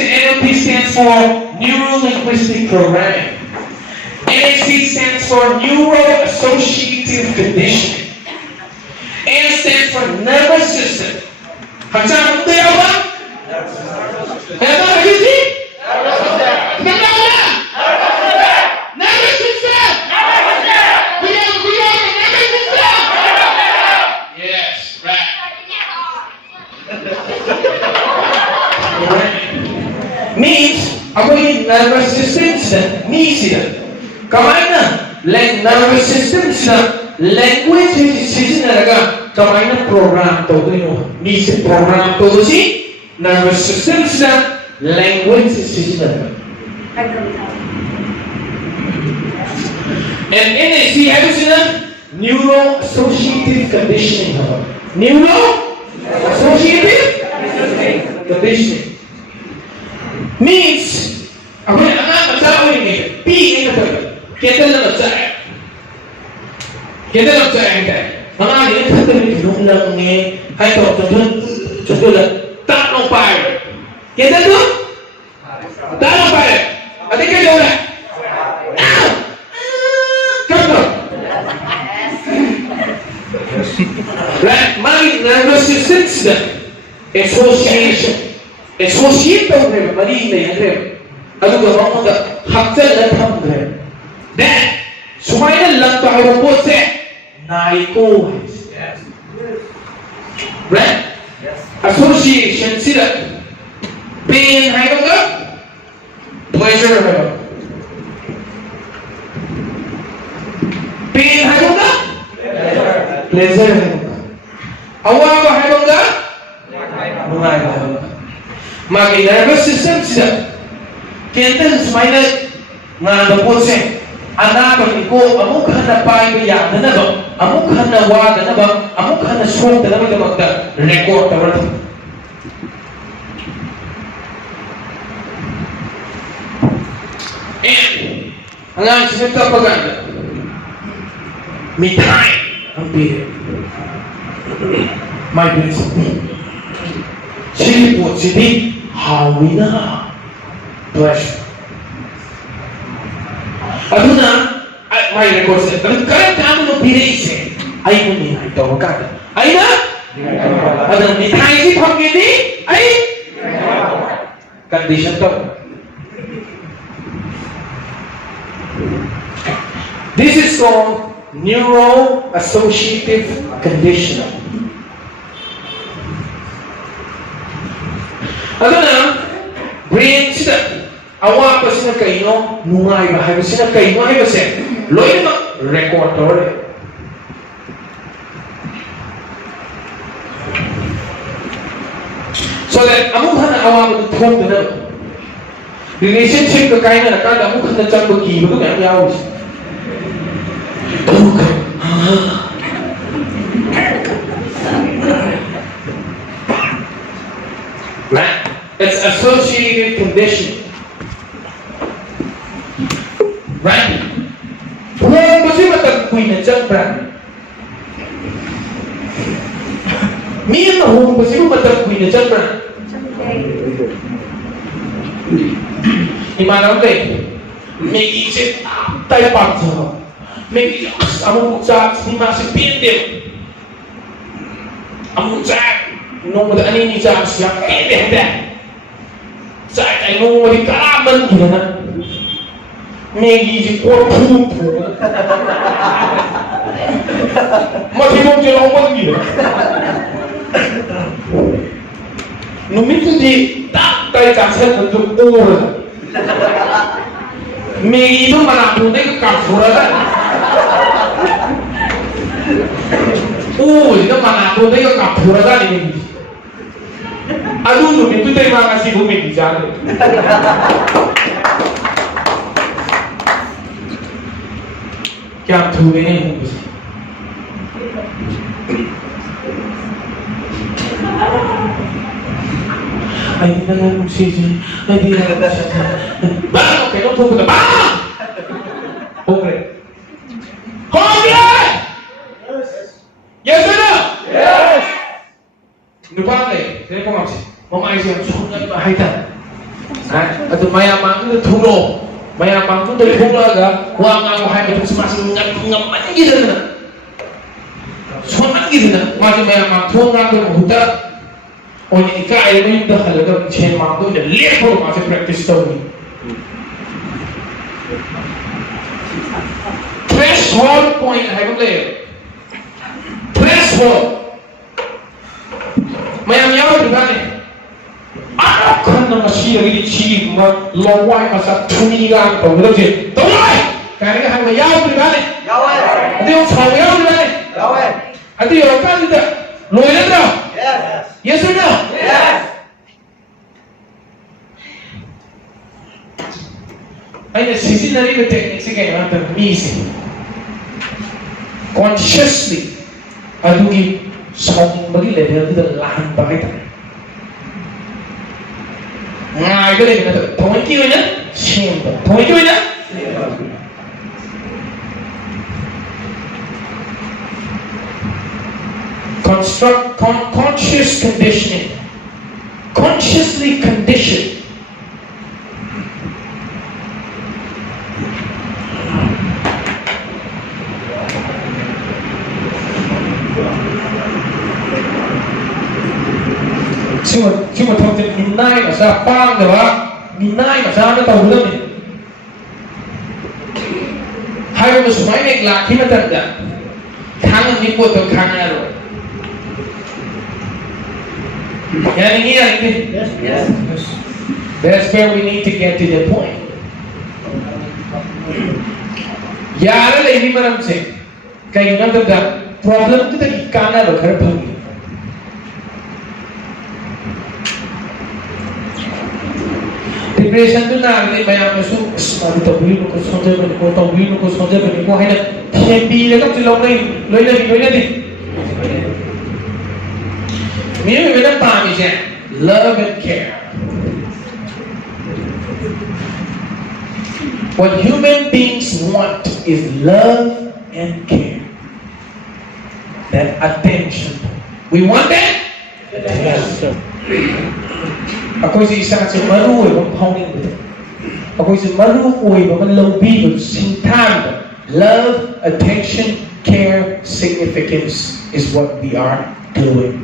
NLP stands for Neuro Linguistic Programming. NAC stands for Neuro Associative Conditioning. N stands for Nervous System. 한참 문제야 봐? 내가 알겠지? Nervous system! Yes, right. Means ako'y nervous system sila, ni sila. Kamay na, like nervous system sila, language sisinalaga, kamay na program to ito. Ni si program to si nervous system sila, language sisinalaga. And NAC have sila, Neuro Associative Conditioning. Neuro Associative Conditioning. Means, ako yung anak matao yung ngayon. P yung natin. Kita na matao. Kita na matao yung tayo. Mga ganyan, sa tayo tinong lang ngayon. Ay, ito lang. Tatlong fire. Kita ito? Tatlong fire. At ikaw yung ulan. Now! Come on. Right? Mga nervous system sila. Association. Associate daw rin, mali na yan rin. Ano ba mga haktal na tam rin. Then, sumayan lang tayo po sa naiko. Right? Association sila. Pain, hay ba? Pleasure, hay ba? Pain, hay ba? Pleasure, hay ba? Awa ba, hay ba? Mungay ba? Mga nervous system sila. Kaya sumayin na po siya. Anak ko, amok ka na paibaya na ba? Amok ka na waga na ba? Amok ka na stroke na ba magda-record na ba? And, ang ang sinagkapaganda, may time ang period. My principle. Sili po, sili, hawi na. Pleasure. Ano na, may record siya. Karang kamo ng pinaysin. Ay mo niya, ito magkada. Ay na? Ano, ni tayo si Khagemba? Ay? Condition to. This is called Neuro Associative Conditioning. Ano na, brain sila, awa pa sila kayo, nungay ba, hay ba sila kayo, hay ba sila, loy naman, recorder. So that, among ka na awa mo itong na, relationship ka kayo na nakada, among ka na dyan mag-iba, kaya yaw siya. Among ka, It's associated conditioning. Right? Kung kasi matagpuy na dyan, brad. Miyan na kung kasi matagpuy na dyan, brad. Imanaw kayo. May isip, tayo pa sa may isip, among sa masing pindim. Among sa nung madaanin ni sa siya, pindim. Saat ay nung wali karaman gina may gizi korpo matimong sila ko gina numito di tak tayo kasal ng ura may ito manapunay ka kapura ka ito manapunay ka kapura ka Aduh, itu terima kasih bumi di sana. Kya tuh ini? Ay, hindi na lang magsisi. Ay, hindi na lang siya. Bang! Okay, don't talk about bang! Okay. Yes! Yes or no? Yes! Ano pa 그래 고맙지. 뭐마이지 손을 하이다. 아또 마야 망도 두로 마야 망도 통로가 왕하고 하이면 무슨 맛이 만기잖아. 손만기잖아. 맞아 마야 망 통로가 못다. 오니까 알고있는 하려고 제 망도 이제 레포로 맞아 프랙티스 떠오니. Threshold point 해볼래요. Threshold. mayam yaw dane ano khanda ma si ri chi ma lo wai ma sa thuni ga to lo je to lai ka ri ha ma yaw dane yaw adi o chao yaw dane yaw adi o ka ni da lo ye da yes yes or no yes ai ne sisinari the technique se ga ma mi se consciously adugi song bagi level itu lahan bagi tak. Ngai cái này là thôi kêu nhá, xem thôi kêu nhá. Construct conscious conditioning, consciously conditioned. Chứ mà thông tin mình nay mà sao bang được á, mình nay mà sao nó tàu lên mình hai cái số máy này là khi mà thật đã kháng là những bộ tàu kháng ra rồi nghe này nghĩ là gì? Yes. That's where we need to get to the point. यार लेनी मरम से कहीं ना तो problem तो तक काना रखकर भंगी depression tu na ni mayam su sari tawi ko sonje ben ko tawi ko sonje ben ko haina thembi le ka tilong nei loi na di mi me na pa mi je love and care. What human beings want is love and care, that attention. We want that? Yes, sir. Ako si isa kasi maru ay maghangin dito. Ako si maru ay mamalabi sintang. Love, attention, care, significance is what we are doing.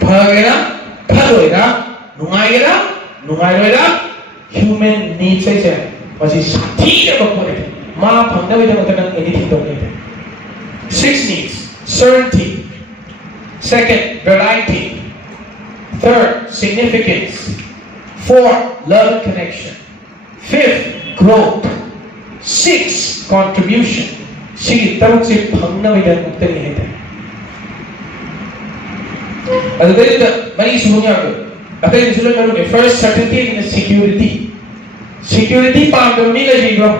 Pagera, padoira, nungaira, human needs ay siya. Kasi sati na magpunit. Mapangdawin na magtanang anything daw nito. 6 needs. Certainty. Second, variety. Third, significance. Fourth, love and connection. Fifth, growth. Sixth, contribution. Sige, tarot si pangnawidan ng tanihin. At dito, mali sunya ko. At dito sila meron first, certainty and security. Security pa ang nila dito.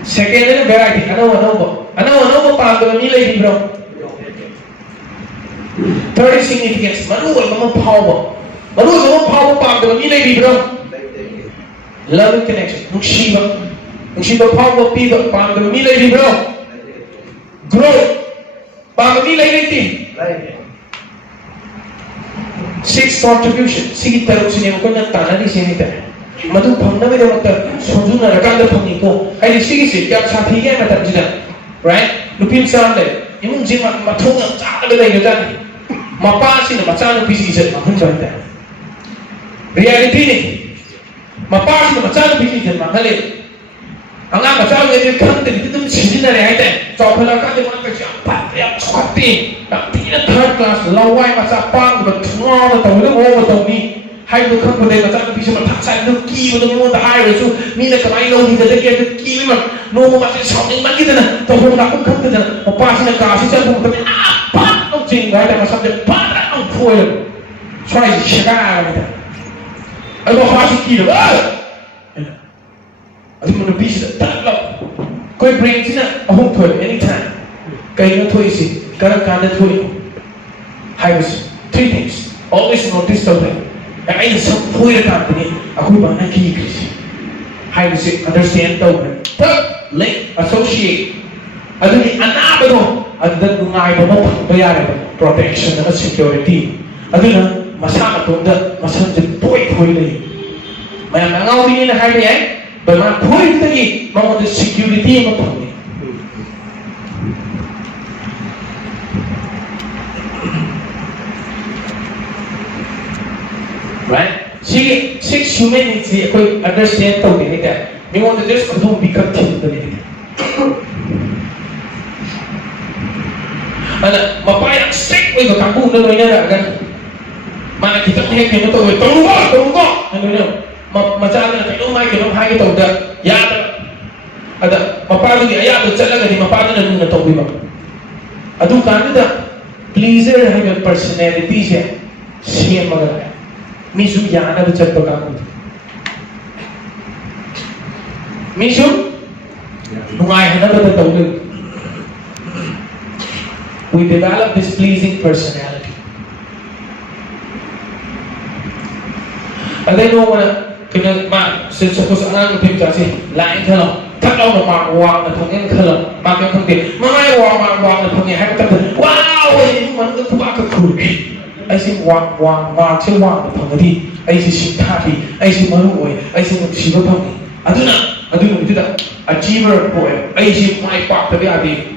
Second, variety. Ano ba pa ang nila dito? Third, significance. Manual naman power. Manual naman power pa ang nila dito. Love and connection. Nung power piba pa ang nila dito. Growth pa ang nila dito. Sixth, contribution. Sige, tarong siya ko ng tanan ni sinita. Madu phangna me daw sonju na rakanda phangni ko ai sige se kya sathi ya matam jina right lupin sam le imung jima mathong cha le lai ga ni mapa si na macha no pisi se ma hun ja ta reality ni mapa si na macha no pisi se ma khale anga macha le ni khang te ni tum chin na le ai ta chaw phala ka de ma ka cha pa ya choti ta ti na third class lawai macha pang ba thwa ta le mo ta ni hai đứa không có đây mà ta bị sao mà thắt chặt nó kì mà nó mua ta hai rồi chú mi là cái máy lâu thì cái kia cái kì mà nó mà sẽ sống những mắt kia thế này tôi không đã cũng không thế này mà ba xin là cả xin chân không có bắt ông trình cái này mà sao được bắt ông phôi rồi xoay gì cả này anh có hoa xin kì được anh mà nó bị sự tắt lắm coi brain xin là không thôi anytime cái nó thôi gì cái nó thôi hai mươi three things always notice something. Ay sa puwede company, ako ba nakikis? How to understand daw. Third, link, associate. Ano ni anaba mo? adda nungai ba thangba yare protection and security aduna masana tunda masan je poi khoi lei mayam angau ri na hai yai ba ma khoi tagi ma mo security ma thang right six human needs we understand to be that we want to just do become children ana mapaya stick we ko tapu na loina kan mana kita he ke to we to ano no macha na ke mai ke no hai to da ya ada mapadu di aya to chala ga di mapadu na nung na to bi ba adu kan da pleaser hai your personality se same maga misu yana da chatto ka ku misu nungai hana da to we develop this pleasing personality. And then no one can since suppose another thing to say, lying color, cut out the mark, walk the tongue in color, mark your tongue, my walk the tongue, have cut wow, you want to walk a cool. I see walk, mark, so walk the tongue, I see happy, I see Maru, I see Shiva tongue. I do that. Achiever poem. I see my part of the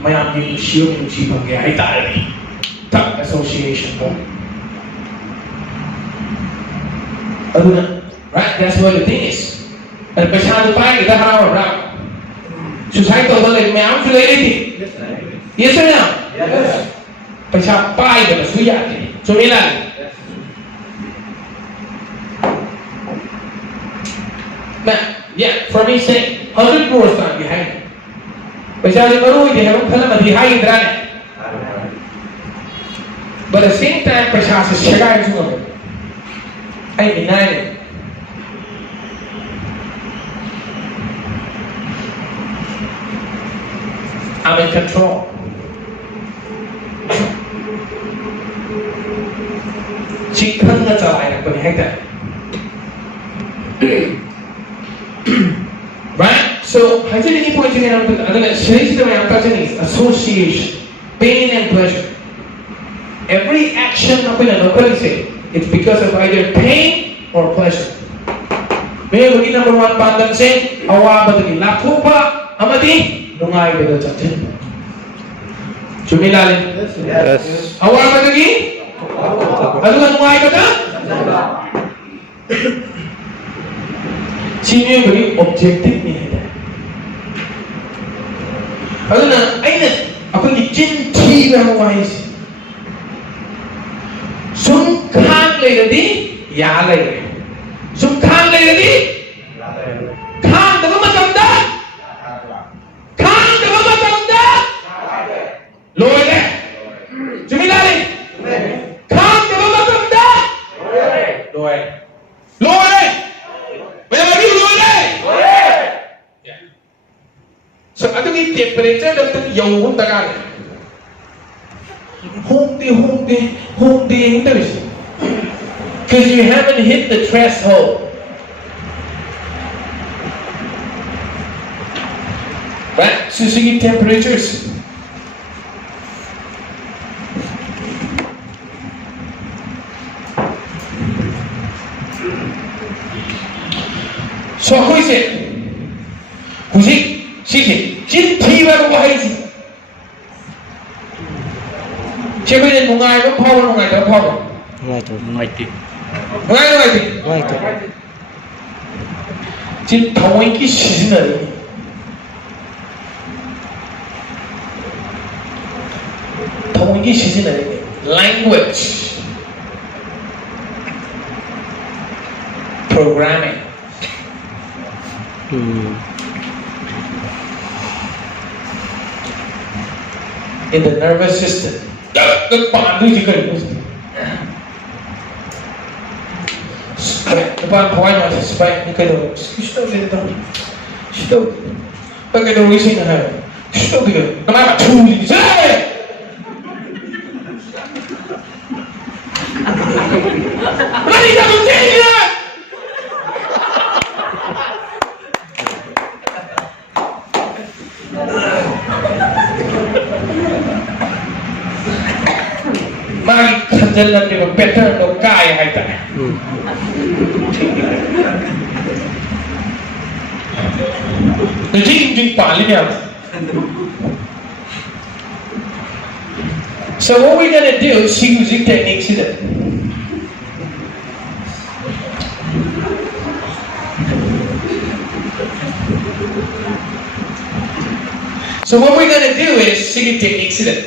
Miami Shiva and Shiva. I died. Top association poem. Right? That's what the thing is. And Pashad Pai, the Howard Rock. Society of the Lake Mount Lady. Yes or no? Yes. Pashad Pai, the Suyaki. So, Milan. Now, yeah, for me saying 100 crores are behind. But they haven't come behind that. But at the same time, Prashas is Shagai as well. I deny it. I'm in control. She couldn't let out but that. Right? So, I think any point you can have is association, pain and pleasure. Every action of an locality, it's because of either pain or pleasure. Maybe number one pandan say, awa badagi lakupa amati nungai bada chatin. Chumilali? Yes. Awa badagi? Ano nungai bada? Sino yung very objective niya? Ano na, ay na, ako ni Jinti na wise. Sung khang lay na di, ya lay. Sung khang lay na di, khang na ba matanda? Khang na ba matanda? Loy na. Sumilali. Khang na ba matanda? Loy. Loy. So, I don't need temperature of the young Tagal. Home day, because you haven't hit the threshold. Right? So, you temperatures. So, who is it? Who's it? She's Jintiwa wise. She will in Mungai, no power, no power. Mighty. Jin Toinki seasonal. Toinki seasonal. Language. Programming. In the nervous system. The bond is the bond point on his spine. You can still say it. Still. But I don't listen to her. Still good. No matter two. Bloody double danger! Magi kanjalan ni pattern no kaya hai ta. Jing pali ni apa? So what we're gonna do is using techniques here. So what we're gonna do is singing techniques here.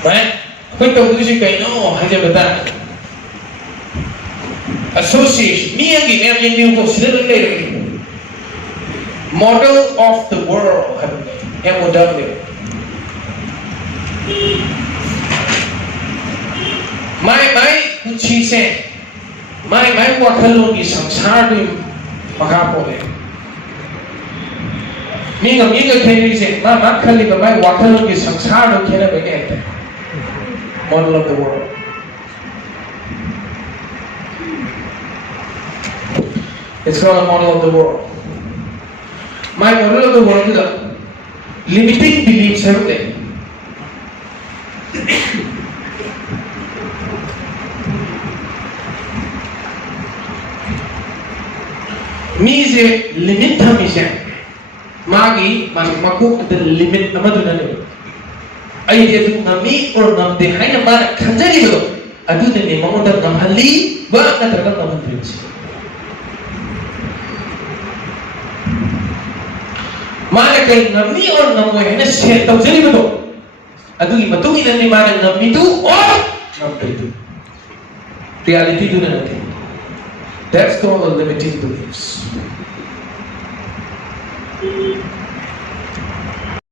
Right? Quick to music I know, I have that. Association. Me again, I'm new later. Model of the world. MOW. My she said, my wakalo is samsara makapo. Me can say, my khali my wakalo is samsara can model of the world. It's called a model of the world. My model of the world is a limiting beliefs everything. Me is a limit hamisha. Magi maku the limit amaduna. Idea to nami or nam de haina mana kanjani do. Adu the name of the namhali, but not the namhali. Mana kay nami or namoy haina set tau jani do. Adu ni matugi na ni mana nami do or namhali do. Reality do na natin. That's called limiting beliefs.